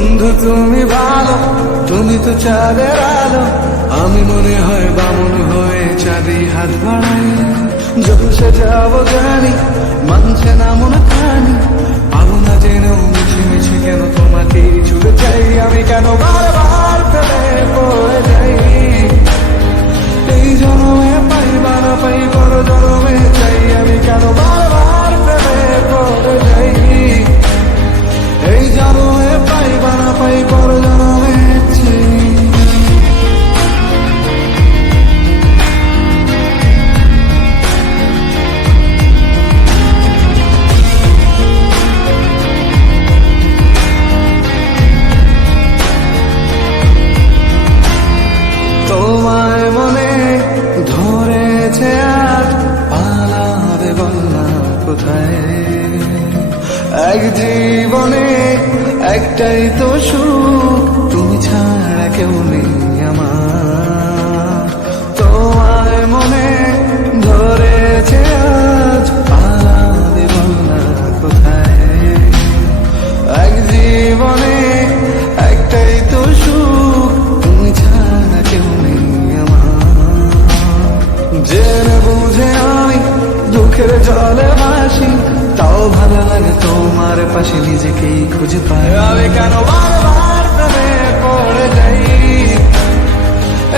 বন্ধু তুমি ভালো, তুমি তো চাঁদের আলো, আমি মনে হয় বামন হয়ে চাঁদে হাত বাড়াই। যত সে যাবো জানি, মানছে না মন খানি, পাবো না জেনেও মিছে মিছে কেন তোমাকে ছুটে চাই। আমি কেন বারবার ফেলে পড়ে যাই, এই জন্মে পাই বা না পাই পর জন্মে চাই। আমি কেন বারবার ফেলে পড়ে যাই, এই জন্মে পাই বা না পাই পর জন্মে চাই। তোমায় মনে ধরেছে আজ, পালাবে বলনা কোথায়। এক জীবনে একটাই তো সুখ, তুমি ছাড়া কেউ নেই আমার। তোমায় মনে ধরেছে আজ, পালাবে বলনা কোথায়। এক জীবনে একটাই তো সুখ, তুমি ছাড়া কেউ নেই আমার। জেনে বুঝে আমি দুঃখের জলে ভাসি, তাও ভালো লাগে তোমার পাশে নিজেকেই খুঁজে পাই। আমি কেন বারবার প্রেমে পড়ে যাই,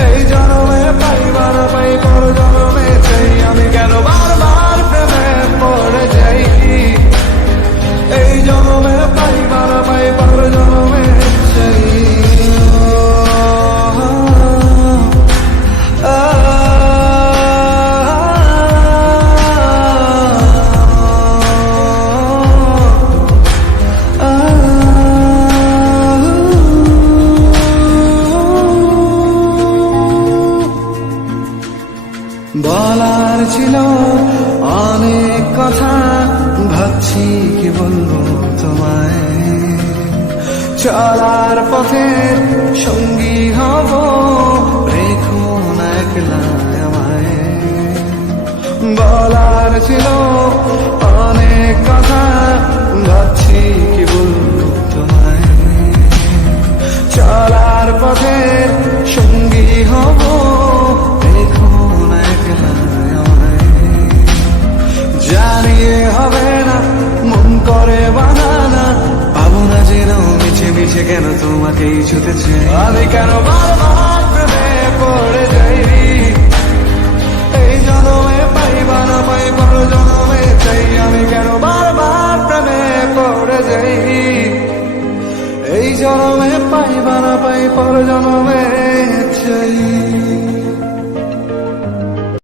এই জন্মে পাই বা না পাই পর জন্মে চাই। আমি কেন বারবার প্রেমে পড়ে যাই, এই জন্মে পাই বা না পাই পর জন্মে চাই। বলার ছিল অনেক কথা, ভাবছি কি বলবো তোমায়। চলার পথে সঙ্গী হব, রেখো না একলা আমায়। বলার ছিল অনেক কথা, ভাবছি কি বলবো তোমায়। চলার পথে সঙ্গী হব, রেখো না একলা আমায়। জানিয়ে হবে না, মন করে বানানা, পাবো না যেন মিছে মিছে কেন তোমাকেই ছুতে চাই। আমি কেন বারবার প্রেমে পড়ে যাই, এই জন্মে পাই বা না পাই পর জন্মে চাই। আমি কেন বারবার প্রেমে পড়ে যাই, এই জন্মে পাই বা না পাই পর জন্মে চাই।